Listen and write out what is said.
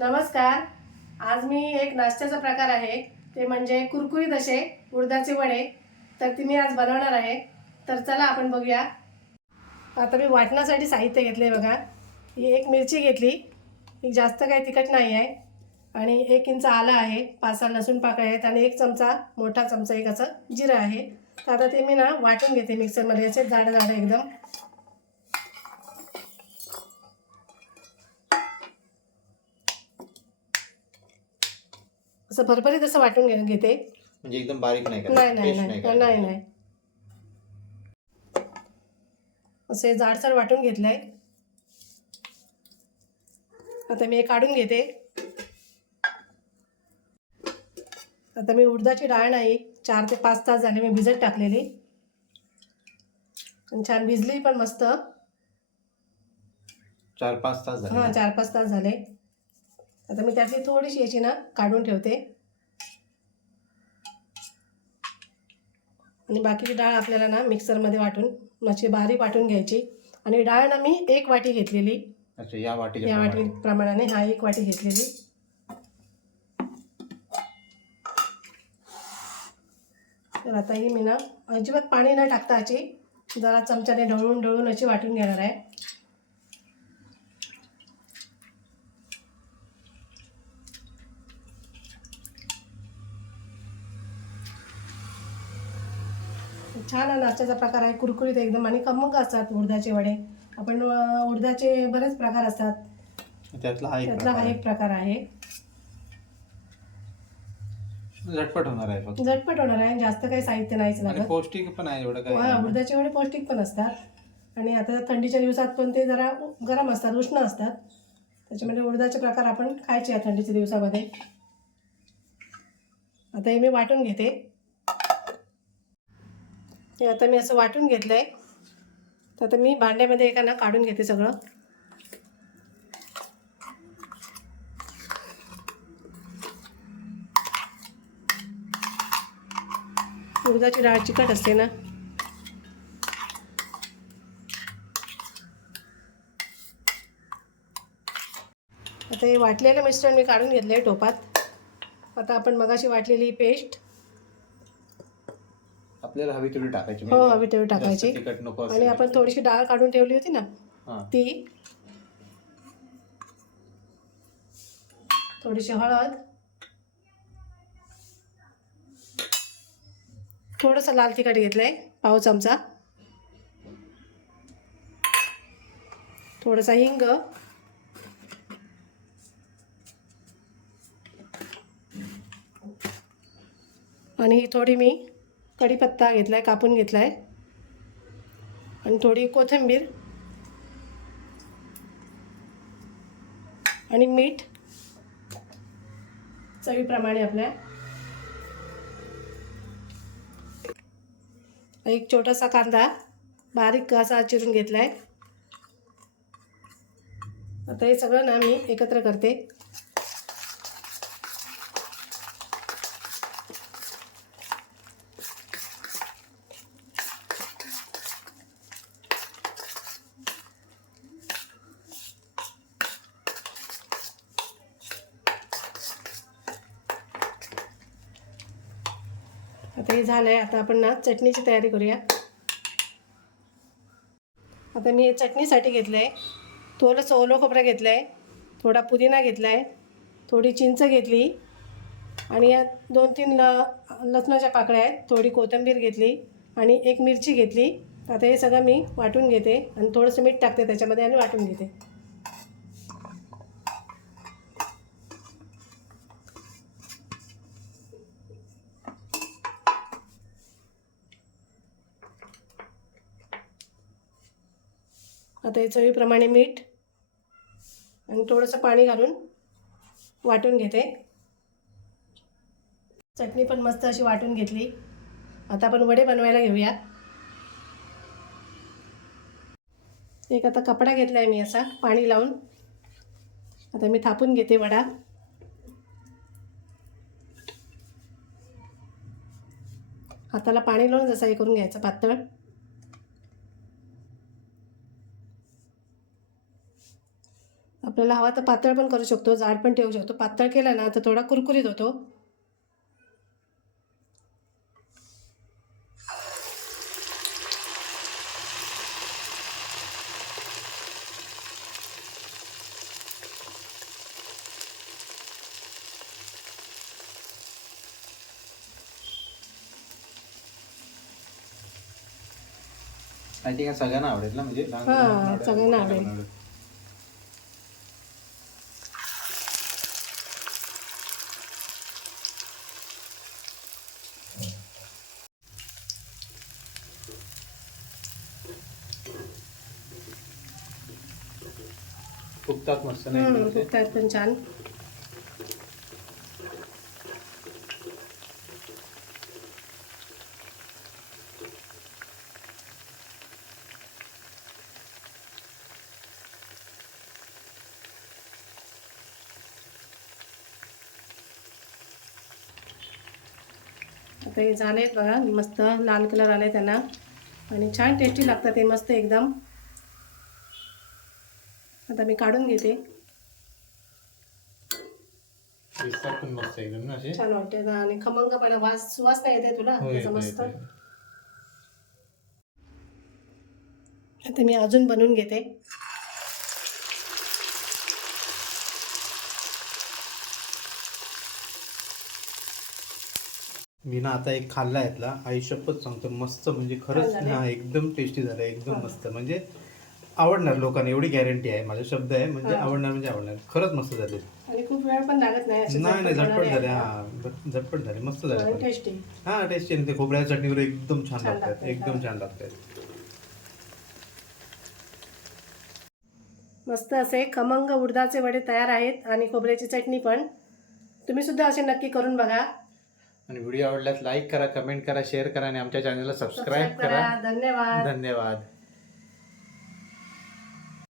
नमस्कार. आज मी एक नाश्त्याचा प्रकार आहे. ते म्हणजे कुरकुरीत असे उडदाचे वडे. तर ती मी आज बनवणार आहे. तर चला आपण बघूया. आता मी वाटण्यासाठी साहित्य घेतले बघा. ही एक मिरची घेतली. ही जास्त काही तिखट नाही आहे. आणि एक इंच आलं आहे. पाच सहा लसूण पाकळ्या आहेत आणि एक चमचा मोठा चमचा एक असं जिरं आहे. तर आता ते मी ना वाटून घेते मिक्सरमध्ये. असे जाडं जाडं एकदम. असं भरभरीत असं वाटून घे घेते. म्हणजे एकदम बारीक नाही नाही नाही नाही. नाही नाही असे जाडसर वाटून घेतलंय. आता मी हे काढून घेते. आता मी उडदाची डाळ नाही चार ते पाच तास झाले मी भिजत टाकलेली. आणि छान भिजली पण मस्त. चार पाच तास झाले हां चार पाच तास झाले. आता मी त्यातली थोडीशी याची ना काढून ठेवते. आणि बाकीची डाळ आपल्याला ना मिक्सरमध्ये वाटून अशी बारीक वाटून घ्यायची. आणि डाळ ना मी एक वाटी घेतलेली. अच्छा या वाटीच्या या वाटी प्रमाणे. प्रमाणाने हा एक वाटी घेतलेली. तर आता ही मी ना अजिबात पाणी न टाकता याची जरा चमच्याने ढवळून ढवळून अशी वाटून घेणार आहे. छान नाश्त्याचा प्रकार आहे कुरकुरीत एकदम. आणि खमंग असतात उडदाचे वडे. आपण उडदाचे बरेच प्रकार असतात. त्यातला हा एक त्यातला हा प्रकार एक प्रकार आहे. झटपट होणार आहे फक्त. झटपट होणार आहे. जास्त काही साहित्य नाहीच लागत. पौष्टिक पण आहे एवढं काय उडदाचे वडे पौष्टिक पण असतात. आणि आता थंडीच्या दिवसात पण ते जरा गरम असतात उष्ण असतात. त्याच्यामध्ये उडदाचे प्रकार आपण खायचे या थंडीच्या दिवसामध्ये. आता हे मी वाटून घेते. हे आता मी असं वाटून घेतलं आहे तर आता मी भांड्यामध्ये एका ना काढून घेते सगळं. उडदाची डाळ चिकट असते ना. आता हे वाटलेलं मिश्रण मी काढून घेतलं आहे टोपात. आता आपण मगाशी वाटलेली पेस्ट आपल्याला हवी तेवढी टाकायची. हो म्हणजे हवी तेवढी टाकायची. तिखट नको आणि आपण थोडीशी डाळ काढून ठेवली होती ना ती थोडीशी हळद थोडंसं लाल तिखट घेतलंय पाव चमचा थोडासा हिंग आणि ही थोडी मी कढीपत्ता घेतला आहे कापून घेतला आहे आणि थोडी कोथिंबीर. आणि मीठ. चवीप्रमाणे आपल्या. एक छोटासा कांदा बारीक असा चिरून घेतला आहे आता हे सगळं ना मी एकत्र करते. आता हे झालं आहे आता आपण ना चटणीची तयारी करूया. आता मी चटणीसाठी घेतलं आहे थोडंसं ओलं खोबरं घेतलं आहे थोडा पुदिना घेतला आहे थोडी चिंच घेतली. आणि यात दोन तीन ल लसणाच्या पाकळ्या आहेत. थोडी कोथिंबीर घेतली आणि एक मिरची घेतली. आता हे सगळं मी वाटून घेते आणि थोडंसं मीठ टाकते त्याच्यामध्ये आणि वाटून घेते. आता हे चवीप्रमाणे मीठ आणि थोडंसं पाणी घालून वाटून घेते. चटणी पण मस्त अशी वाटून घेतली. आता आपण वडे बनवायला घेऊया. एक आता कपडा घेतला आहे मी असा पाणी लावून. आता मी थापून घेते वडा. हाताला पाणी लावून जसा हे करून घ्यायचं पातळ. आपल्याला हवा तर पातळ पण करू शकतो जाड पण ठेवू शकतो. पातळ केला ना तर थोडा कुरकुरीत होतो. आय थिंक सगळ्यांना आवडेल ना म्हणजे हा, सगळ्यांना आवडेल. फुगतात मस्त नाही. फुगतात पण छान. आता हे झालेत बघा मस्त लाल कलर आलाय त्यांना. आणि छान टेस्टी लागतात ते मस्त एकदम. आता मी काढून घेते. मस्त एकदम ना छान वाटते ना आणि खमंगपणा वास सुवास नाही येते तुला. हो, त्याचा मस्त. आता मी अजून बनवून घेते. मी ना आता एक खाल्ला यातला आई शपथ सांगतो. मस्त म्हणजे खरंच? हा एकदम टेस्टी झालं एकदम. मस्त. म्हणजे आवडणार लोकांना एवढी गॅरंटी आहे. माझा शब्द आहे म्हणजे हा. आवडणार म्हणजे आवडणार. खरंच मस्त झाले. आणि खूप वेळ पण लागत नाही असे नाही नाही झटपट झाले. हा ब- झटपट झाले. मस्त झाले पण. टेस्टी हा टेस्टी आणि ते खोबऱ्याच्या चटणीवर एकदम छान छान लागतात. लागतात, एकदम. छान लागतात. मस्त असे खमंग उडदाचे वडे तयार आहेत आणि खोबऱ्याची चटणी पण. तुम्ही सुद्धा असे नक्की करून बघा. आणि व्हिडिओ आवडल्यास लाईक करा कमेंट करा शेअर करा आणि आमच्या चॅनलला सबस्क्राईब सबस्क्राईब करा. करा. धन्यवाद. धन्यवाद.